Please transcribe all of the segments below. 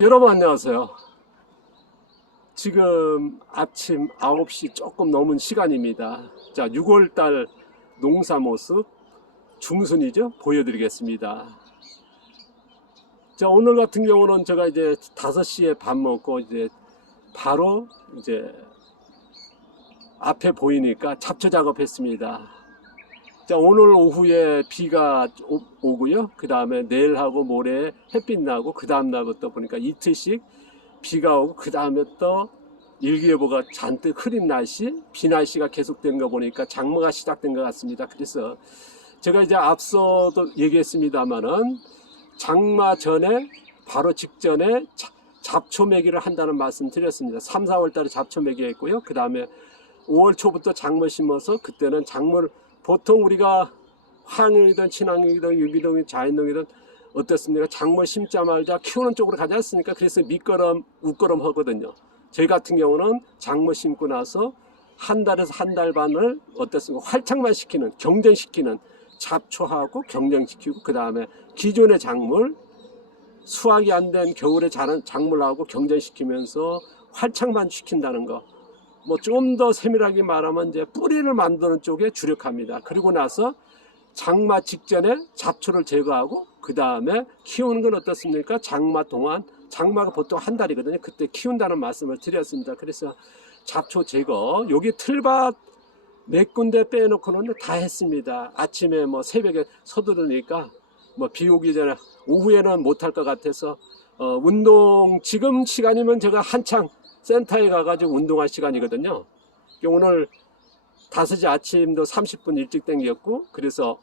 여러분 안녕하세요. 지금 아침 9시 조금 넘은 시간입니다. 자, 6월달 농사 모습 중순이죠. 보여드리겠습니다. 자, 오늘 같은 경우는 제가 이제 5시에 밥 먹고 이제 바로 이제 앞에 보이니까 잡초 작업했습니다. 자, 오늘 오후에 비가 오고요. 그 다음에 내일하고 모레 햇빛 나고 그 다음 날부터 보니까 이틀씩 비가 오고 그 다음에 또 일기예보가 잔뜩 흐린 날씨, 비 날씨가 계속된 거 보니까 장마가 시작된 것 같습니다. 그래서 제가 이제 앞서도 얘기했습니다만은 장마 전에 바로 직전에 잡초 매기를 한다는 말씀 드렸습니다. 3, 4월 달에 잡초 매기 했고요. 그 다음에 5월 초부터 작물 심어서 그때는 작물 보통 우리가 화학농이든 친환경이든 유기농이든 자연농이든 어떻습니까? 작물 심자마자 키우는 쪽으로 가지 않습니까? 그래서 밑거름, 웃거름 하거든요. 저희 같은 경우는 작물 심고 나서 한 달에서 한 달 반을 어떻습니까? 활착만 시키는, 경쟁시키는 잡초하고 경쟁시키고 그 다음에 기존의 작물, 수확이 안 된 겨울에 자란 작물하고 경쟁시키면서 활착만 시킨다는 거. 뭐 좀 더 세밀하게 말하면 이제 뿌리를 만드는 쪽에 주력합니다. 그리고 나서 장마 직전에 잡초를 제거하고 그 다음에 키우는 건 어떻습니까? 장마 동안, 장마가 보통 한 달이거든요. 그때 키운다는 말씀을 드렸습니다. 그래서 잡초 제거, 여기 틀밭 몇 군데 빼놓고는 다 했습니다. 아침에 뭐 새벽에 서두르니까 뭐 비 오기 전에 오후에는 못할 것 같아서 운동 지금 시간이면 제가 한창 센터에 가가지고 운동할 시간이거든요. 오늘 5시 아침도 30분 일찍 땡겼고 그래서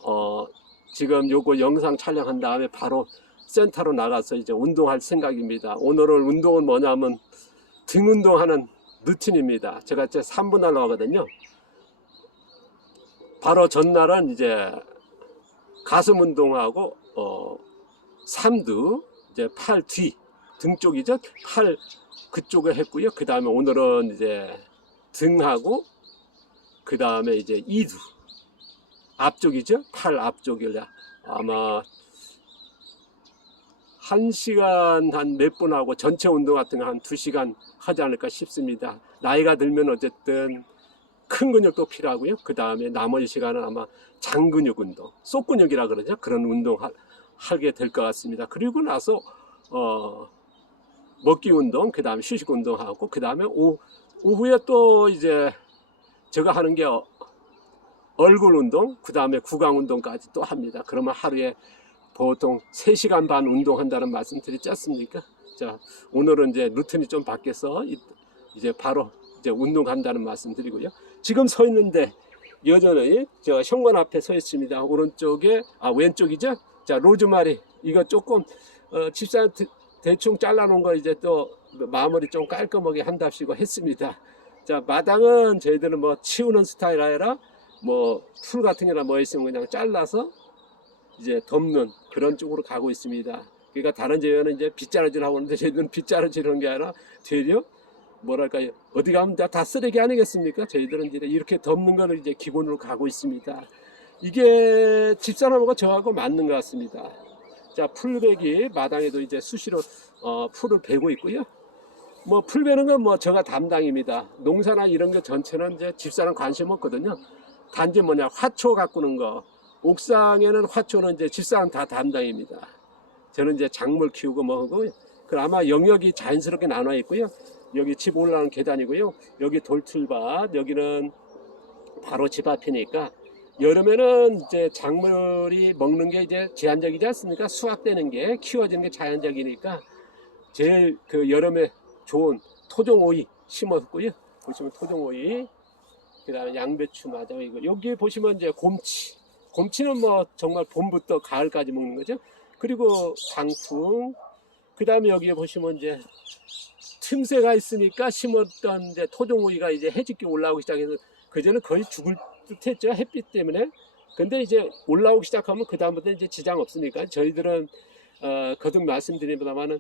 지금 요거 영상 촬영한 다음에 바로 센터로 나가서 이제 운동할 생각입니다. 오늘은 운동은 뭐냐면 등 운동하는 루틴입니다. 제가 이제 3분 하려고 하거든요. 바로 전날은 이제 가슴 운동하고 삼두 이제 팔 뒤 등 쪽이죠. 팔 그쪽을 했고요. 그 다음에 오늘은 이제 등하고 그 다음에 이제 이두 앞쪽이죠. 팔 앞쪽을 아마 1시간 한 몇 분 하고 전체 운동 같은 거 한 2시간 하지 않을까 싶습니다. 나이가 들면 어쨌든 큰 근육도 필요하고요. 그 다음에 나머지 시간은 아마 장근육 운동, 쏙근육이라 그러죠. 그런 운동 하게 될 것 같습니다. 그리고 나서 먹기 운동, 그 다음에 휴식 운동하고 그 다음에 오후에 또 이제 제가 하는 게 얼굴 운동, 그 다음에 구강 운동까지 또 합니다. 그러면 하루에 보통 3시간 반 운동한다는 말씀 드리지 않습니까? 자, 오늘은 이제 루틴이 좀 바뀌어서 이제 바로 이제 운동한다는 말씀 드리고요. 지금 서 있는데 여전히 제가 현관 앞에 서 있습니다. 오른쪽에, 왼쪽이죠? 자, 로즈마리. 이거 조금, 집사람 대충 잘라놓은 거 이제 또 마무리 좀 깔끔하게 한답시고 했습니다. 자, 마당은 저희들은 뭐 치우는 스타일 아니라 뭐 풀 같은 게나 뭐 있으면 그냥 잘라서 이제 덮는 그런 쪽으로 가고 있습니다. 그러니까 다른 제외는 이제 빗자루질 하고 있는데 저희들은 빗자루질하는 게 아니라 되려 뭐랄까요, 어디 가면 다 쓰레기 아니겠습니까? 저희들은 이제 이렇게 덮는 거를 이제 기본으로 가고 있습니다. 이게 집사람하고 저하고 맞는 것 같습니다. 자, 풀베기 마당에도 이제 수시로 풀을 베고 있고요. 뭐 풀 베는 건 뭐 제가 담당입니다. 농사나 이런 게 전체는 이제 집사람 관심 없거든요. 단지 뭐냐, 화초 가꾸는 거. 옥상에는 화초는 이제 집사람 다 담당입니다. 저는 이제 작물 키우고 뭐 하고, 그 아마 영역이 자연스럽게 나눠 있고요. 여기 집 올라가는 계단이고요. 여기 돌틀밭, 여기는 바로 집 앞이니까 여름에는 이제 작물이 먹는 게 이제 제한적이지 않습니까? 수확되는 게, 키워지는 게 자연적이니까 제일 그 여름에 좋은 토종오이 심었고요. 보시면 토종오이, 그 다음에 양배추 맞아 이거. 여기 보시면 이제 곰치. 곰치는 뭐 정말 봄부터 가을까지 먹는 거죠. 그리고 방풍. 그 다음에 여기에 보시면 이제 틈새가 있으니까 심었던 이제 토종오이가 이제 해짓기 올라오기 시작해서 그전에 거의 죽을 듯 했죠. 햇빛 때문에. 근데 이제 올라오기 시작하면 그다음부터 이제 지장 없으니까 저희들은 거듭 말씀드립니다만은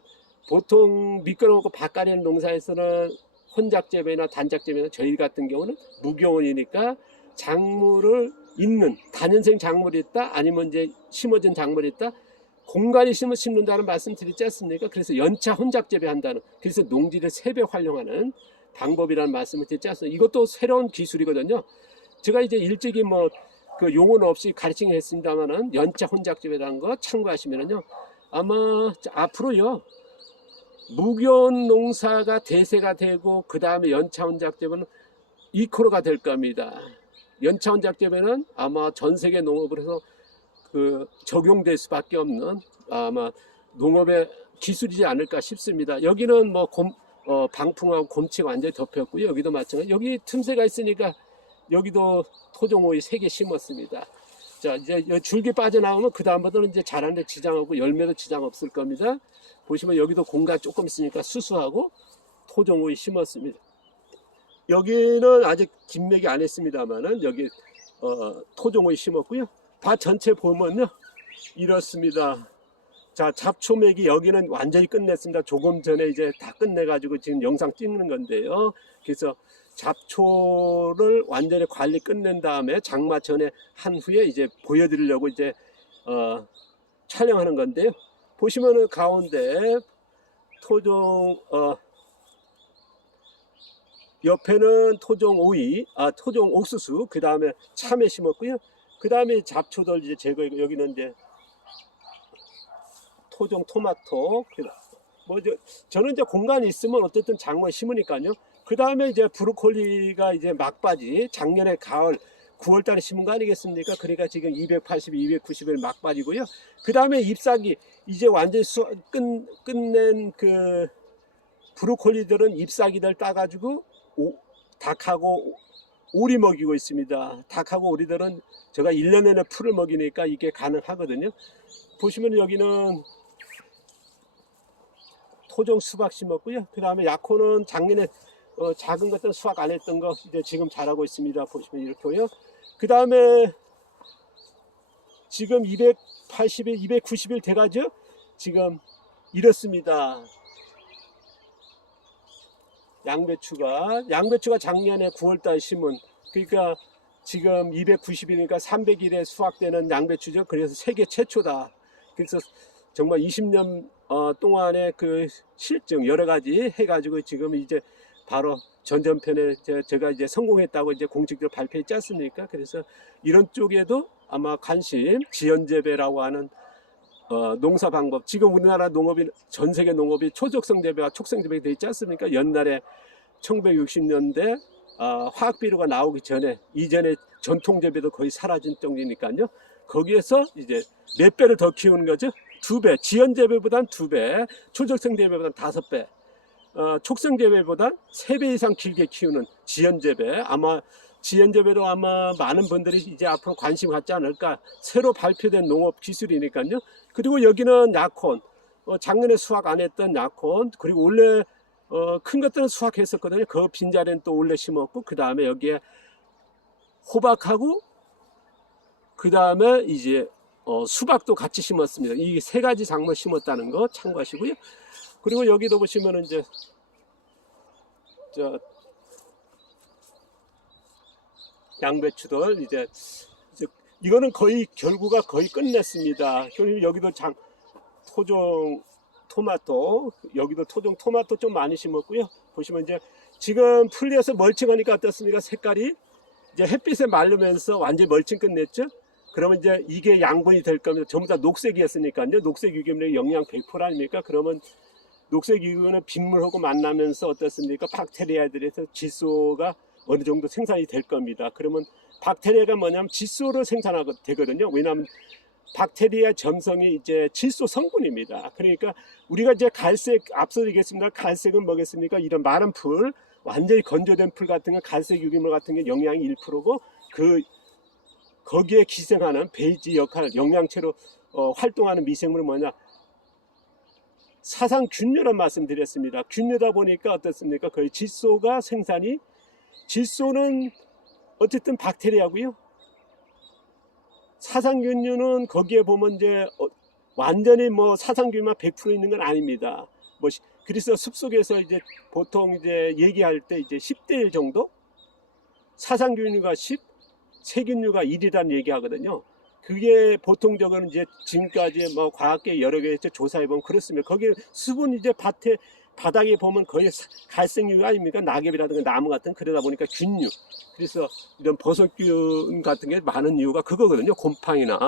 보통 미끄러우고 밭가리는 농사에서는 혼작 재배나 단작 재배나 저희 같은 경우는 무교원이니까 작물을 있는 단연생 작물이 있다 아니면 이제 심어진 작물이 있다 공간이 있으면 심는다는 말씀 드리지 않습니까? 그래서 연차 혼작 재배한다는, 그래서 농지를 3배 활용하는 방법이라는 말씀을 드리지 않습니까? 이것도 새로운 기술이거든요. 제가 이제 일찍이 뭐 그 용어는 없이 가르치긴 했습니다만은 연차 혼작 재배라는 거 참고하시면은요, 아마 앞으로요 무교원 농사가 대세가 되고 그 다음에 연차 혼작 재배는 이코로가 될 겁니다. 연차 혼작 재배는 아마 전 세계 농업으로서 그 적용될 수밖에 없는 아마 농업의 기술이지 않을까 싶습니다. 여기는 뭐 방풍하고 곰치가 완전히 덮였고요. 여기도 마찬가지. 여기 틈새가 있으니까 여기도 토종오이 3개 심었습니다. 자, 이제 줄기 빠져나오면 그 다음부터는 이제 자라는데 지장 없고 열매도 지장 없을 겁니다. 보시면 여기도 공간 조금 있으니까 수수하고 토종오이 심었습니다. 여기는 아직 김맥이 안 했습니다만은 여기 토종오이 심었고요. 밭 전체 보면요 이렇습니다. 자, 잡초맥이 여기는 완전히 끝냈습니다. 조금 전에 이제 다 끝내가지고 지금 영상 찍는 건데요. 그래서 잡초를 완전히 관리 끝낸 다음에 장마 전에 한 후에 이제 보여드리려고 이제 촬영하는 건데요. 보시면은 가운데 토종 옆에는 토종 오이, 토종 옥수수, 그 다음에 참외 심었고요. 그 다음에 잡초들 이제 제거하고 여기는 이제 토종 토마토. 저는 이제 공간이 있으면 어쨌든 작물 심으니까요. 그 다음에 이제 브로콜리가 이제 막바지, 작년에 가을 9월 달에 심은 거 아니겠습니까? 그러니까 지금 280, 290일 막바지고요. 그 다음에 잎사귀, 이제 완전히 끝낸 그 브로콜리들은 잎사귀들 따가지고 닭하고 오리 먹이고 있습니다. 닭하고 오리들은 제가 1년 내내 풀을 먹이니까 이게 가능하거든요. 보시면 여기는 토종 수박 심었고요. 그 다음에 야코는 작년에 작은 것들은 수확 안 했던 거 이제 지금 자라고 있습니다. 보시면 이렇게요. 그 다음에 지금 280일, 290일 돼가죠. 지금 이렇습니다. 양배추가 작년에 9월달 심은, 그러니까 지금 290일이니까 300일에 수확되는 양배추죠. 그래서 세계 최초다. 그래서 정말 20년 동안의 그 실증 여러 가지 해가지고 지금 이제 바로 전전편에 제가 이제 성공했다고 이제 공식적으로 발표했지 않습니까? 그래서 이런 쪽에도 아마 관심, 지연재배라고 하는 농사 방법. 지금 우리나라 농업이, 전 세계 농업이 초적성 재배와 촉성 재배가 되어 있지 않습니까? 옛날에 1960년대 화학비료가 나오기 전에, 이전에 전통 재배도 거의 사라진 정도니까요. 거기에서 이제 몇 배를 더 키우는 거죠? 2배. 지연 재배보단 2배, 초적성 재배보단 5배, 촉성 재배보단 3배 이상 길게 키우는 지연 재배. 아마 지연 재배로 아마 많은 분들이 이제 앞으로 관심 갖지 않을까. 새로 발표된 농업 기술이니까요. 그리고 여기는 약혼, 작년에 수확 안 했던 약혼, 그리고 원래 큰 것들은 수확했었거든요. 그 빈자리는 또 원래 심었고, 그 다음에 여기에 호박하고 그 다음에 이제 수박도 같이 심었습니다. 이 3가지 작물 심었다는 거 참고하시고요. 그리고 여기도 보시면은 이제 양배추들 이제 이거는 거의 결구가 거의 끝냈습니다. 여기도 토종 토마토, 여기도 토종 토마토 좀 많이 심었고요. 보시면 이제 지금 풀려서 멀칭하니까 어떻습니까? 색깔이 이제 햇빛에 마르면서 완전히 멀칭 끝냈죠. 그러면 이제 이게 양분이 될 겁니다. 전부 다 녹색이었으니까요. 녹색 유기물의 영양 100% 아닙니까? 그러면 녹색 유기물은 빗물하고 만나면서 어떻습니까? 박테리아들에서 질소가 어느 정도 생산이 될 겁니다. 그러면 박테리아가 뭐냐면 질소를 생산하게 되거든요. 왜냐하면 박테리아 점성이 이제 질소 성분입니다. 그러니까 우리가 이제 갈색, 앞서 얘기했습니다. 갈색은 뭐겠습니까? 이런 마른 풀, 완전히 건조된 풀 같은 건 갈색 유기물 같은 게 영양이 1%고 거기에 기생하는 베이지 역할, 영양체로 활동하는 미생물은 뭐냐? 사상균류란 말씀드렸습니다. 균류다 보니까 어떻습니까? 거의 질소가 생산이, 질소는 어쨌든 박테리아고요. 사상균류는 거기에 보면 이제 완전히 뭐 사상균만 100% 있는 건 아닙니다. 그래서 숲속에서 이제 보통 이제 얘기할 때 이제 10대 1 정도? 사상균류가 10, 세균류가 1이라는 얘기하거든요. 그게 보통적으로 이제 지금까지 뭐 과학계 여러 개 조사해 보면 그렇습니다. 거기 수분 이제 밭에 바닥에 보면 거의 갈색류 아닙니까? 낙엽이라든가 나무 같은 그러다 보니까 균류. 그래서 이런 버섯균 같은 게 많은 이유가 그거거든요. 곰팡이나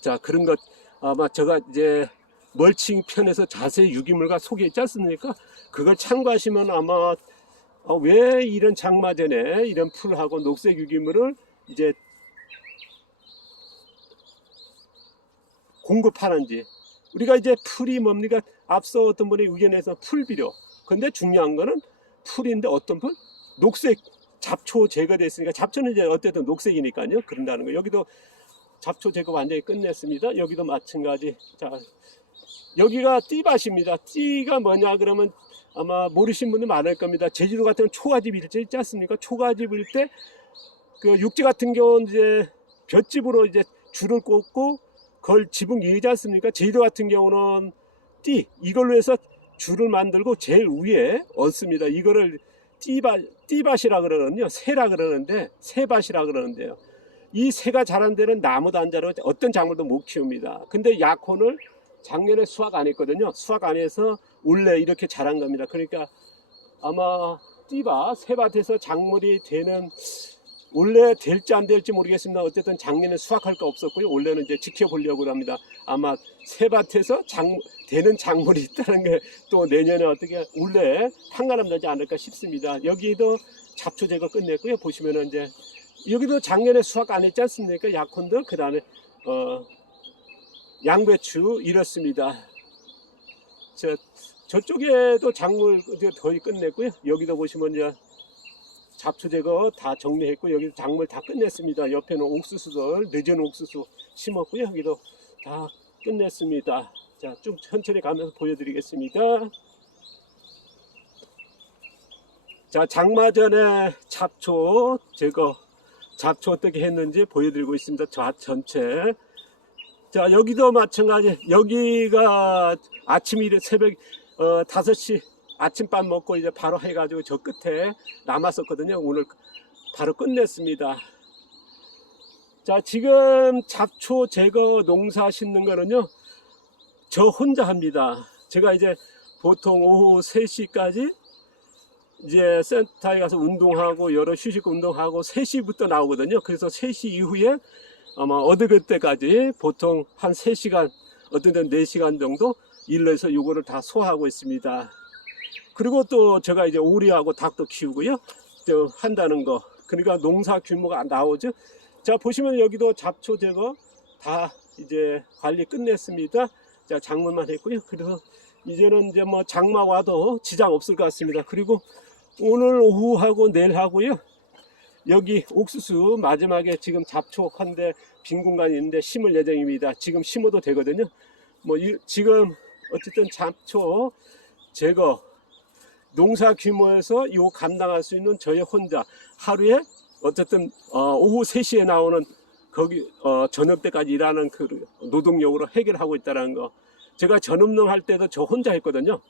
자 그런 것 아마 제가 이제 멀칭 편에서 자세히 유기물과 소개했지 않습니까? 그걸 참고하시면 아마 왜 이런 장마전에 이런 풀하고 녹색 유기물을 이제 공급하는지. 우리가 이제 풀이 뭡니까? 앞서 어떤 분의 의견에서 풀비료. 근데 중요한 거는 풀인데 어떤 풀? 녹색 잡초 제거됐으니까 잡초는 이제 어쨌든 녹색이니까요. 그런다는 거. 여기도 잡초 제거 완전히 끝냈습니다. 여기도 마찬가지. 자, 여기가 띠밭입니다. 띠가 뭐냐 그러면 아마 모르신 분들 많을 겁니다. 제주도 같은 초가집 일지 있지 않습니까? 초가집 일 때 그 육지 같은 경우는 이제 볏짚으로 이제 줄을 꽂고 그걸 지붕 위이지 않습니까? 제주도 같은 경우는 띠 이걸로 해서 줄을 만들고 제일 위에 얹습니다. 이거를 띠밭이라 그러거든요. 새라 그러는데 새밭이라 그러는데요. 이 새가 자란 데는 나무도 안 자라고 어떤 작물도 못 키웁니다. 근데 약혼을 작년에 수확 안 했거든요. 수확 안 해서 올해 이렇게 자란 겁니다. 그러니까 아마 띠밭 새밭에서 작물이 되는 올해 될지 안 될지 모르겠습니다. 어쨌든 작년에 수확할 거 없었고요. 올해는 이제 지켜보려고 합니다. 아마 새밭에서 되는 작물이 있다는 게 또 내년에 어떻게 올해 한가람 나지 않을까 싶습니다. 여기도 잡초 제거 끝냈고요. 보시면은 이제 여기도 작년에 수확 안 했지 않습니까? 약혼들 그 다음에 양배추 이렇습니다. 저쪽에도 작물 거의 끝냈고요. 여기도 보시면 이제 잡초 제거 다 정리했고 여기 작물 다 끝냈습니다. 옆에는 옥수수들 늦은 옥수수 심었고요. 여기도 다 끝냈습니다. 자, 쭉 천천히 가면서 보여드리겠습니다. 자, 장마 전에 잡초 제거, 잡초 어떻게 했는지 보여드리고 있습니다. 밭 전체. 자, 여기도 마찬가지. 여기가 아침에 새벽 5시 아침밥 먹고 이제 바로 해가지고 저 끝에 남았었거든요. 오늘 바로 끝냈습니다. 자, 지금 잡초 제거 농사 심는 거는요, 저 혼자 합니다. 제가 이제 보통 오후 3시까지 이제 센터에 가서 운동하고 여러 휴식 운동하고 3시부터 나오거든요. 그래서 3시 이후에 아마 어드글 때까지 보통 한 3시간, 어떤 데는 4시간 정도 일로 해서 요거를 다 소화하고 있습니다. 그리고 또 제가 이제 오리하고 닭도 키우고요. 또 한다는 거. 그러니까 농사 규모가 나오죠. 자, 보시면 여기도 잡초 제거 다 이제 관리 끝냈습니다. 자, 작물만 했고요. 그래서 이제는 이제 뭐 장마 와도 지장 없을 것 같습니다. 그리고 오늘 오후하고 내일 하고요. 여기 옥수수 마지막에 지금 잡초 한데 빈 공간이 있는데 심을 예정입니다. 지금 심어도 되거든요. 뭐 지금 어쨌든 잡초 제거 농사 규모에서 이거 감당할 수 있는 저희 혼자 하루에 어쨌든 오후 3시에 나오는 거기 저녁 때까지 일하는 그 노동력으로 해결하고 있다는 거. 제가 전업농 할 때도 저 혼자 했거든요.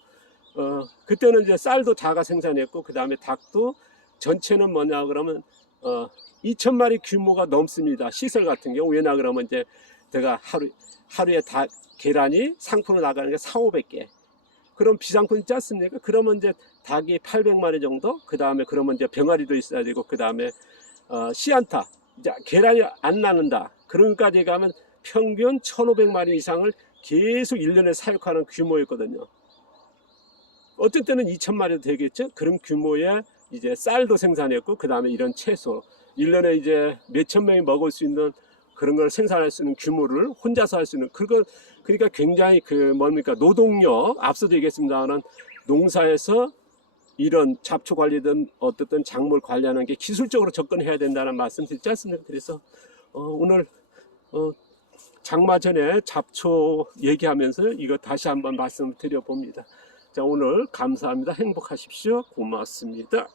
그때는 이제 쌀도 자가 생산했고 그 다음에 닭도 전체는 뭐냐 그러면 2,000마리 규모가 넘습니다. 시설 같은 경우 왜냐 그러면 이제 제가 하루에 닭 계란이 상품으로 나가는 게 4,500개. 그럼 비상품 있지 않습니까? 그러면 이제 닭이 800마리 정도, 그 다음에 그러면 이제 병아리도 있어야 되고, 그 다음에 씨안타, 이제 계란이 안 나는다. 그런까지 가면 평균 1,500마리 이상을 계속 1년에 사육하는 규모였거든요. 어떤 때는 2,000마리도 되겠죠? 그런 규모의 이제 쌀도 생산했고, 그 다음에 이런 채소, 1년에 이제 몇천 명이 먹을 수 있는 그런 걸 생산할 수 있는 규모를 혼자서 할 수 있는 그걸 그러니까 굉장히 뭡니까 노동력 앞서도 얘기했습니다만 농사에서 이런 잡초 관리든 어떻든 작물 관리하는 게 기술적으로 접근해야 된다는 말씀 드리지 않습니까? 그래서 오늘 장마 전에 잡초 얘기하면서 이거 다시 한번 말씀을 드려봅니다. 자, 오늘 감사합니다. 행복하십시오. 고맙습니다.